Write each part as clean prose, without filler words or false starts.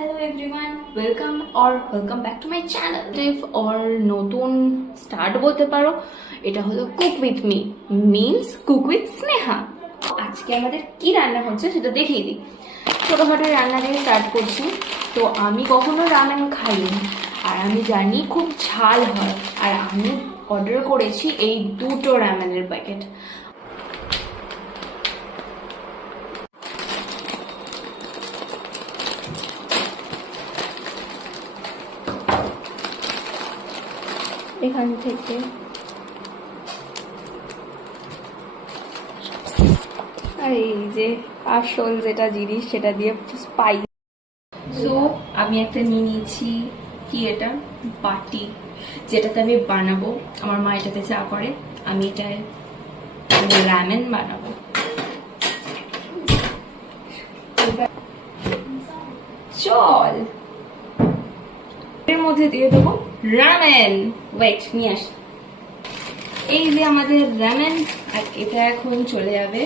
Hello everyone, welcome back to my channel. or নতুন start বলতে পারো, এটা হলো cook with me means cook with Sneha. আজকে আমাদের কি রান্না হচ্ছে সেটা দেখিয়ে দিই। ছোটোখাটো রান্না দিয়ে স্টার্ট করছি। তো আমি কখনো রামেন খাইনি, আর আমি জানি খুব ঝাল হয়, আর আমি অর্ডার করেছি এই 2টো রামেনের প্যাকেট। এখান থেকে আর এই যে আসল যেটা জিনিস সেটা দিয়ে স্পাইস। সো আমি একটা নিয়ে নিয়েছি, কি এটা বাটি, যেটাতে আমি বানাবো। আমার মা এটাতে চা করে, আমি এটায় রামেন বানাবো। চল এর মধ্যে দিয়ে দেবো রামেন। ওয়েট নিয়ে আস। এই যে আমাদের রামেন, আর এটা এখন চলে যাবে।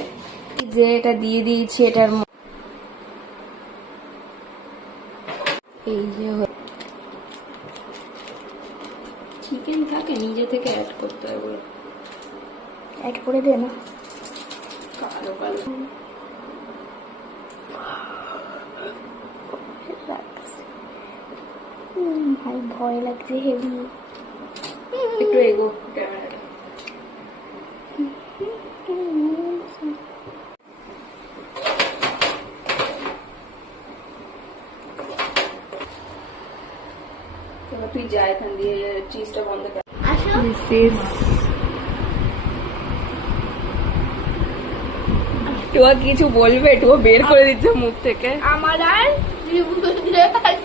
যে এটা দিয়ে দিয়েছি, এটার এই যে চিকেন থাকে নিজে থেকে অ্যাড করতে হবে, অ্যাড করে দে না। কালো কালো ভাই ভয় লাগছে হেভি। একটু এগো ক্যামেরাটা। তুই যা এখান দিয়ে চিজটা বন্ধ কর। টুয়া কিছু বলবে? টুয়া বের করে দিচ্ছে মুখ থেকে। আমার আর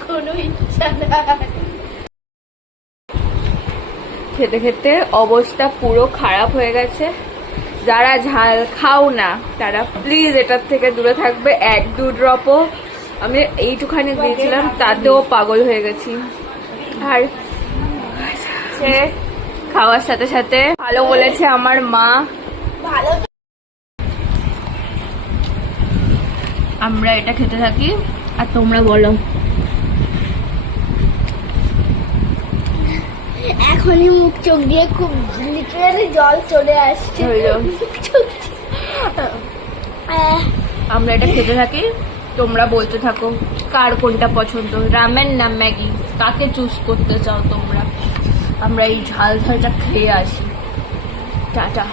কোনো ইচ্ছা নাই। খেতে খেতে অবস্থা পুরো খারাপ হয়ে গেছে। যারা ঝাল খাও না তারা প্লিজ এটার থেকে দূরে থাকবে। 1-2 ড্রপও আমি এইটুখানি দিয়েছিলাম, তাতেও পাগল হয়ে গেছি। আর খাওয়ার সাথে সাথে ভালো বলেছে আমার মা। ভালো আমরা এটা খেতে থাকি, আর তোমরা বলো। এখনই মুখ চোখ দিয়ে খুব লিটারালি জল চলে আসছে। আমরা এটা খেতে থাকি, তোমরা বলতে থাকো কার কোনটা পছন্দ, রামেন না ম্যাগি, কাকে চুজ করতে চাও তোমরা। আমরা এই ঝাল ঝালটা খেয়ে আসি। টাটা।